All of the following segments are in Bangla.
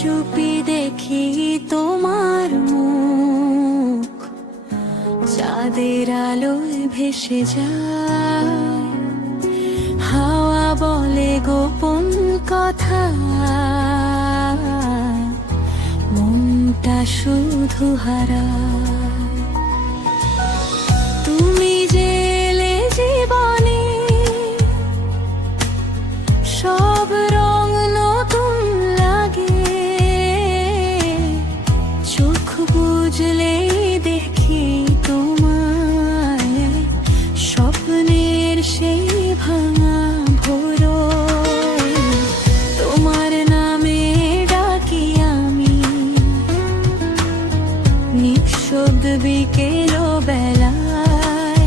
চুপি দেখি তোমার মুখ, চাঁদের আলোয় ভেসে যায়। হাওয়া বলে গোপন কথা, মনটা শুধু হারায়। তুমি যে এলে জীবনে, সব রং নতুন লাগে। চোখ বুঝলেই দেখি তোমায়, স্বপ্নের সেই ভাঙা ভোর। তোমার নামে ডাকি আমি, নিঃশব্দ বিকেল বেলায়।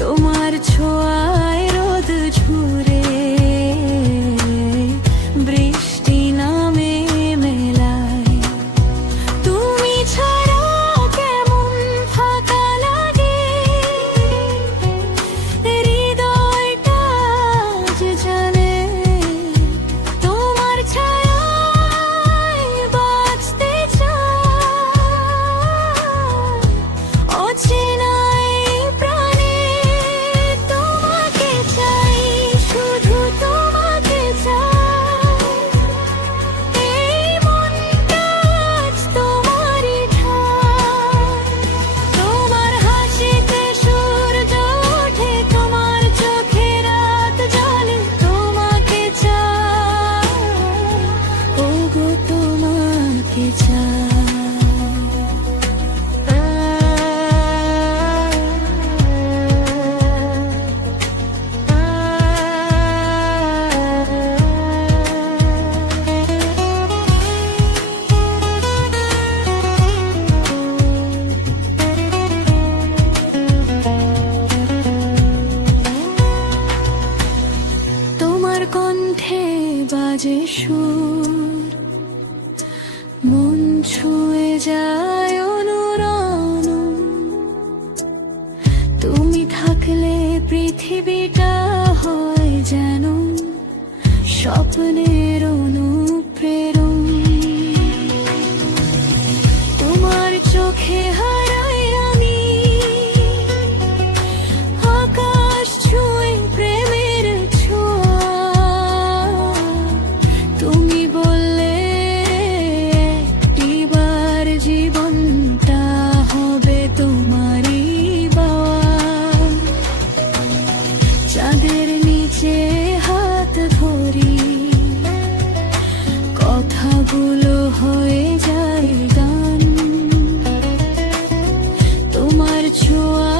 তোমার ছোঁয়ায় রোদ ঝুরে, বৃষ্টি নামে মেলায়। তুমি ছাড়া কেমন ফাঁকা লাগে, হৃদয়টা যে জানে। তোমার ছায়ায় বাঁচতে চায়, অচেনা এই প্রাণে। তোমাকে চাই, শুধু তোমাকে চাই। এই মনটা আজ তোমারই ঠাঁই। তোমার হাসিতে সূর্য ওঠে, তোমার চোখে রাত জ্বলে। তোমাকে চাই, ওগো তোমাকে চাই। তোমার কণ্ঠে বাজে সুর, মন ছুঁয়ে যায় অনুরণু। তুমি থাকলে পৃথিবীটা হয় যেন স্বপ্নের অনুপ্রেরণ। তোমার চোখে হারাই আমি আকাশ ছুঁয়ে প্রেমের ছোঁয়া। তুমি বললে একটিবার জীবনটা হবে তোমারই বাওয়া। চাঁদের নিচে হাত ধরি, কথাগুলো হয়ে যায় গান। তোমার ছোঁয়া